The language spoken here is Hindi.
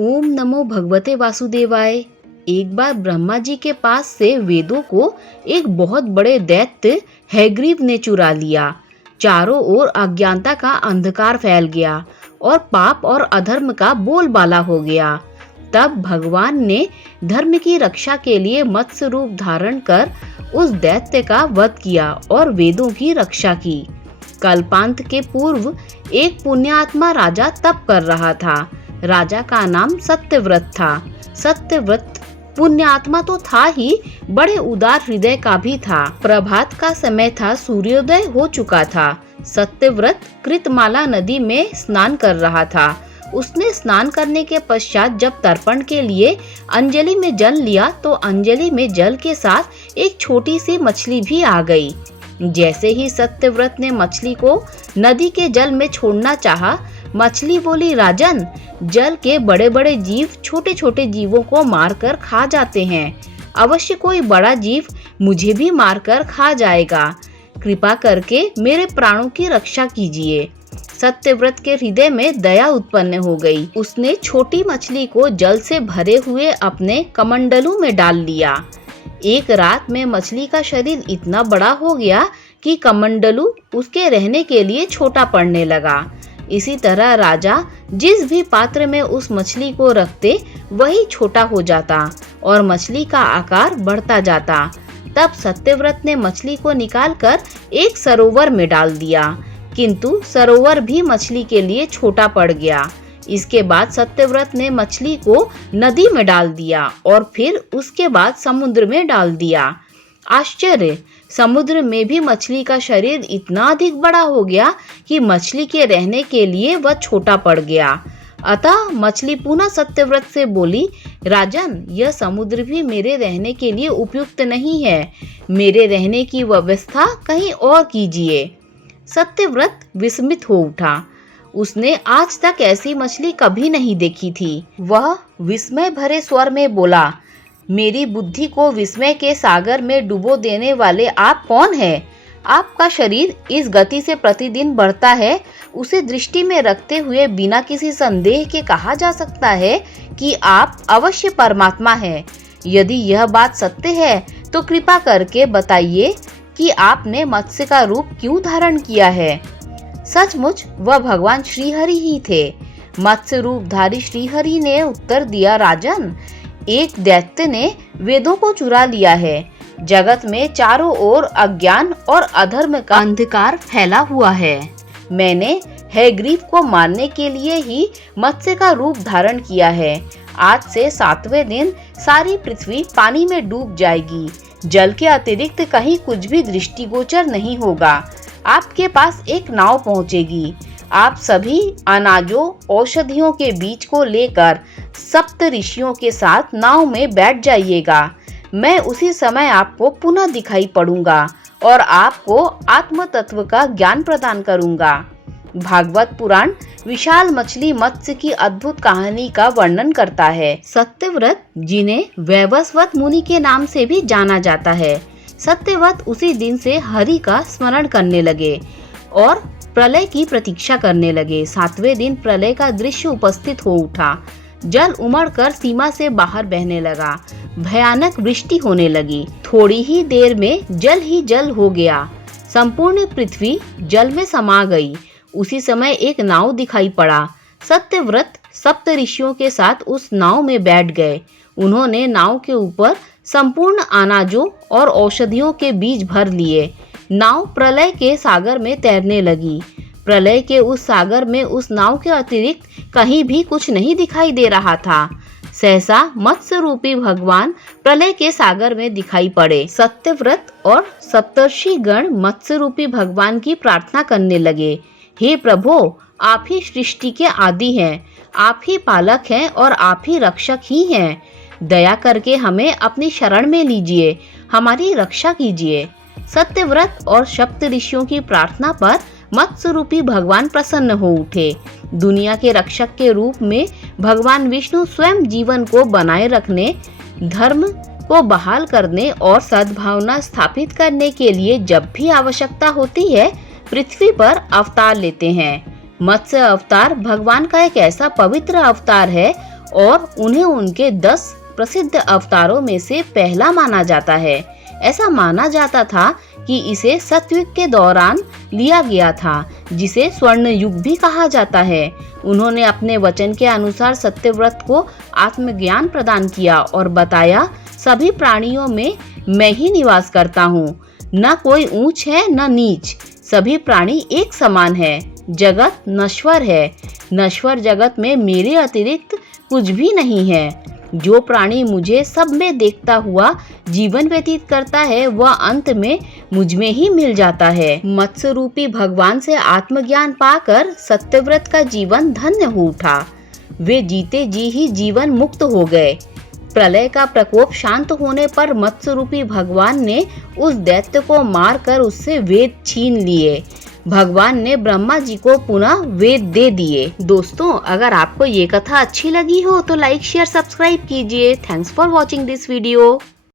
ओम नमो भगवते वासुदेवाय। एक बार ब्रह्मा जी के पास से वेदों को एक बहुत बड़े दैत्य हैग्रीव ने चुरा लिया। चारों ओर अज्ञानता का अंधकार फैल गया और पाप और अधर्म का बोलबाला हो गया। तब भगवान ने धर्म की रक्षा के लिए मत्स्य रूप धारण कर उस दैत्य का वध किया और वेदों की रक्षा की। कल्पांत के पूर्व एक पुण्यात्मा राजा तप कर रहा था। राजा का नाम सत्यव्रत था। सत्यव्रत पुण्यात्मा तो था ही, बड़े उदार हृदय का भी था। प्रभात का समय था, सूर्योदय हो चुका था। सत्यव्रत कृतमाला नदी में स्नान कर रहा था। उसने स्नान करने के पश्चात जब तर्पण के लिए अंजलि में जल लिया तो अंजलि में जल के साथ एक छोटी सी मछली भी आ गई। जैसे ही सत्यव्रत ने मछली को नदी के जल में छोड़ना चाहा, मछली बोली, राजन, जल के बड़े बड़े जीव छोटे छोटे जीवों को मारकर खा जाते हैं। अवश्य कोई बड़ा जीव मुझे भी मारकर खा जाएगा। कृपा करके मेरे प्राणों की रक्षा कीजिए। सत्यव्रत के हृदय में दया उत्पन्न हो गई। उसने छोटी मछली को जल से भरे हुए अपने कमंडलू में डाल लिया। एक रात में मछली का शरीर इतना बड़ा हो गया कि कमंडलू उसके रहने के लिए छोटा पड़ने लगा। इसी तरह राजा जिस भी पात्र में उस मछली को रखते वही छोटा हो जाता और मछली का आकार बढ़ता जाता। तब सत्यव्रत ने मछली को निकालकर एक सरोवर में डाल दिया, किंतु सरोवर भी मछली के लिए छोटा पड़ गया। इसके बाद सत्यव्रत ने मछली को नदी में डाल दिया और फिर उसके बाद समुद्र में डाल दिया। आश्चर्य! समुद्र में भी मछली का शरीर इतना अधिक बड़ा हो गया कि मछली के रहने के लिए वह छोटा पड़ गया। अतः मछली पुनः सत्यव्रत से बोली, राजन, यह समुद्र भी मेरे रहने के लिए उपयुक्त नहीं है। मेरे रहने की व्यवस्था कहीं और कीजिए। सत्यव्रत विस्मित हो उठा। उसने आज तक ऐसी मछली कभी नहीं देखी थी। वह विस्मय भरे स्वर में बोला, मेरी बुद्धि को विस्मय के सागर में डुबो देने वाले आप कौन हैं? आपका शरीर इस गति से प्रतिदिन बढ़ता है, उसे दृष्टि में रखते हुए बिना किसी संदेह के कहा जा सकता है कि आप अवश्य परमात्मा हैं। यदि यह बात सत्य है तो कृपा करके बताइए कि आपने मत्स्य का रूप क्यों धारण किया है। सचमुच वह भगवान श्रीहरि ही थे। मत्स्य रूपधारी श्रीहरि ने उत्तर दिया, राजन, एक दैत्य ने वेदों को चुरा लिया है। जगत में चारों ओर अज्ञान और अधर्म का अंधकार फैला हुआ है। मैंने हैग्रीव को मारने के लिए ही मत्स्य का रूप धारण किया है। आज से 7वें दिन सारी पृथ्वी पानी में डूब जाएगी। जल के अतिरिक्त कहीं कुछ भी दृष्टिगोचर नहीं होगा। आपके पास एक नाव पहुंचेगी। आप सभी अनाजों औषधियों के बीज को लेकर सप्त ऋषियों के साथ नाव में बैठ जाइएगा। मैं उसी समय आपको पुनः दिखाई पड़ूंगा और आपको आत्म तत्व का ज्ञान प्रदान करूंगा। भागवत पुराण विशाल मछली मत्स्य की अद्भुत कहानी का वर्णन करता है। सत्यव्रत, जिन्हें वैवस्वत मुनि के नाम से भी जाना जाता है, सत्यव्रत उसी दिन से हरि का स्मरण करने लगे और प्रलय की प्रतीक्षा करने लगे। 7वें दिन प्रलय का दृश्य उपस्थित हो उठा। जल उमड़कर सीमा से बाहर बहने लगा। भयानक वृष्टि होने लगी। थोड़ी ही देर में जल ही जल हो गया। संपूर्ण पृथ्वी जल में समा गई। उसी समय एक नाव दिखाई पड़ा। सत्यव्रत सप्त ऋषियों के साथ उस नाव में बैठ गए। उन्होंने नाव के ऊपर संपूर्ण अनाजों और औषधियों के बीज भर लिए। नाव प्रलय के सागर में तैरने लगी। प्रलय के उस सागर में उस नाव के अतिरिक्त कहीं भी कुछ नहीं दिखाई दे रहा था। सहसा मत्स्य रूपी भगवान प्रलय के सागर में दिखाई पड़े। सत्यव्रत और सप्तर्षि गण मत्स्य रूपी भगवान की प्रार्थना करने लगे, हे प्रभु, आप ही सृष्टि के आदि हैं, आप ही पालक हैं और आप ही रक्षक ही हैं। दया करके हमें अपनी शरण में लीजिए, हमारी रक्षा कीजिए। सत्यव्रत और सप्त ऋषियों की प्रार्थना पर मत्स्य रूपी भगवान प्रसन्न हो उठे। दुनिया के रक्षक के रूप में भगवान विष्णु स्वयं जीवन को बनाए रखने, धर्म को बहाल करने और सद्भावना स्थापित करने के लिए जब भी आवश्यकता होती है पृथ्वी पर अवतार लेते हैं। मत्स्य अवतार भगवान का एक ऐसा पवित्र अवतार है और उन्हें उनके 10 प्रसिद्ध अवतारों में से पहला माना जाता है। ऐसा माना जाता था कि इसे सतयुग के दौरान लिया गया था, जिसे स्वर्ण युग भी कहा जाता है। उन्होंने अपने वचन के अनुसार सत्यव्रत को आत्मज्ञान प्रदान किया और बताया, सभी प्राणियों में मैं ही निवास करता हूँ, न कोई ऊंच है न नीच, सभी प्राणी एक समान है। जगत नश्वर है, नश्वर जगत में मेरे अतिरिक्त कुछ भी नहीं है। जो प्राणी मुझे सब में देखता हुआ जीवन व्यतीत करता है, वह अंत में मुझ में ही मिल जाता है। मत्स्य रूपी भगवान से आत्मज्ञान पाकर सत्यव्रत का जीवन धन्य हो उठा। वे जीते जी ही जीवन मुक्त हो गए। प्रलय का प्रकोप शांत होने पर मत्स्य रूपी भगवान ने उस दैत्य को मारकर उससे वेद छीन लिए। भगवान ने ब्रह्मा जी को पुनः वेद दे दिए। दोस्तों, अगर आपको ये कथा अच्छी लगी हो तो लाइक शेयर सब्सक्राइब कीजिए। Thanks for watching this video.